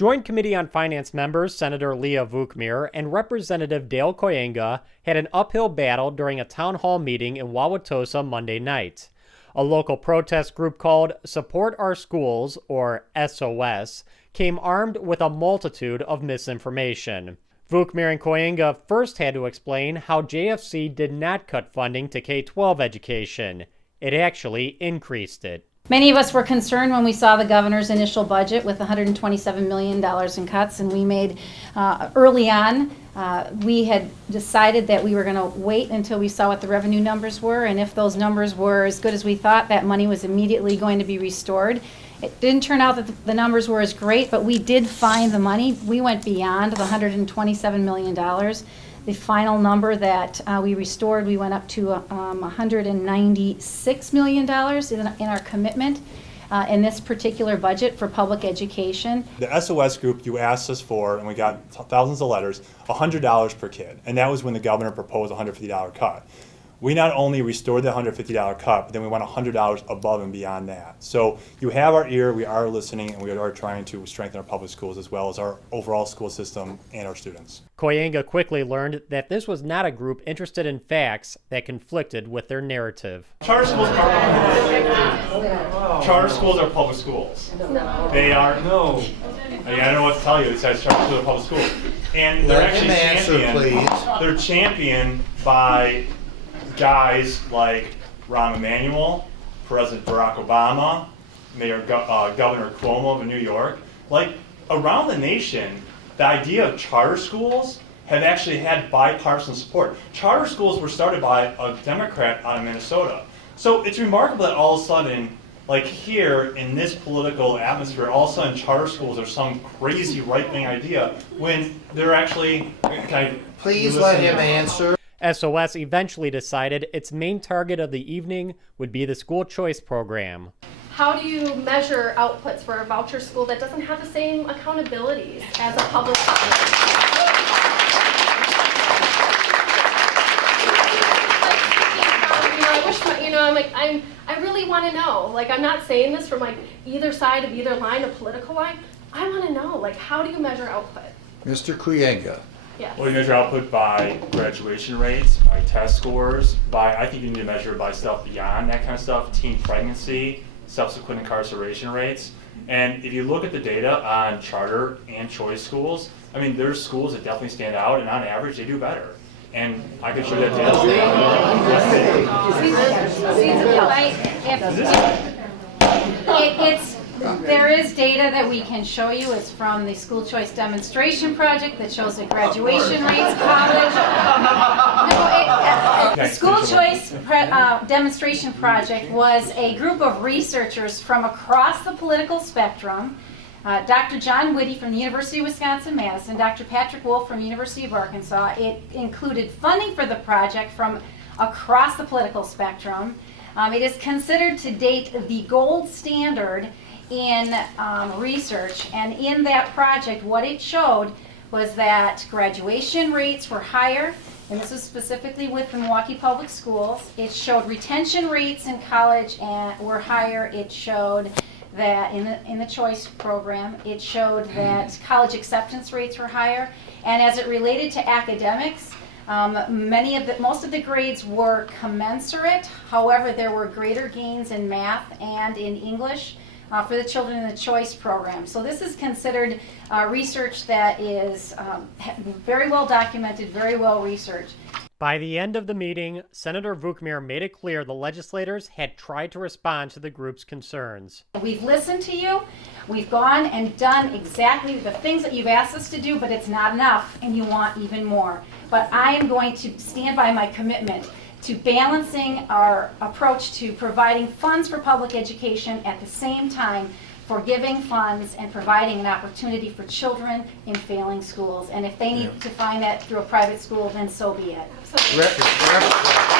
Joint Committee on Finance members Senator Leah Vukmir and Representative Dale Kooyenga had an uphill battle during a town hall meeting in R-Wauwatosa Monday night. A local protest group called Support Our Schools, or SOS, came armed with a multitude of misinformation. Vukmir and Kooyenga first had to explain how JFC did not cut funding to K12 education. It actually increased it. Many of us were concerned when we saw the governor's initial budget with $127 million in cuts, and we made early on, we had decided that we were going to wait until we saw what the revenue numbers were, and if those numbers were as good as we thought, that money was immediately going to be restored. It didn't turn out that the numbers were as great, but we did find the money. We went beyond the $127 million. The final number that we restored, we went up to $196 million in our commitment in this particular budget for public education. The SOS group you asked us for, and we got thousands of letters, $100 per kid. And that was when the governor proposed a $150 cut. We not only restored the $150 cut, but then we went $100 above and beyond that. So you have our ear, we are listening, and we are trying to strengthen our public schools as well as our overall school system and our students. Kooyenga quickly learned that this was not a group interested in facts that conflicted with their narrative. Charter schools are public schools. No. They are. No. I don't know what to tell you. It says charter schools are public schools. And they're actually they're championed by guys like Rahm Emanuel, President Barack Obama, Governor Cuomo of New York. Like, around the nation, the idea of charter schools have actually had bipartisan support. Charter schools were started by a Democrat out of Minnesota. So it's remarkable that all of a sudden, like here in this political atmosphere, all of a sudden charter schools are some crazy right-wing idea when they're actually... Please let him answer. SOS eventually decided its main target of the evening would be the school choice program. How do you measure outputs for a voucher school that doesn't have the same accountabilities as a public school? I really want to know. Like, I'm not saying this from like either side of either line, a political line. I want to know, like, how do you measure output? Mr. Kooyenga. Yeah. Well, you measure output by graduation rates, by test scores, I think you need to measure by stuff beyond that kind of stuff, teen pregnancy, subsequent incarceration rates. And if you look at the data on charter and choice schools, I mean, there's schools that definitely stand out, and on average, they do better. And I can show you that data. There is data that we can show you. It's from the School Choice Demonstration Project that shows the graduation rates, college. The School Choice Demonstration Project was a group of researchers from across the political spectrum. Dr. John Whitty from the University of Wisconsin-Madison, Dr. Patrick Wolf from the University of Arkansas. It included funding for the project from across the political spectrum. It is considered to date the gold standard in research, and in that project what it showed was that graduation rates were higher, and this was specifically with the Milwaukee Public Schools. It showed retention rates in college were higher. It showed that in the choice program, it showed that college acceptance rates were higher, and as it related to academics, most of the grades were commensurate. However, there were greater gains in math and in English for the children in the choice program. So this is considered research that is very well documented, very well researched. By the end of the meeting, Senator Vukmir made it clear the legislators had tried to respond to the group's concerns. We've listened to you. We've gone and done exactly the things that you've asked us to do, but it's not enough, and you want even more. But I am going to stand by my commitment to balancing our approach to providing funds for public education at the same time for giving funds and providing an opportunity for children in failing schools. And if they need to find that through a private school, then so be it. Absolutely.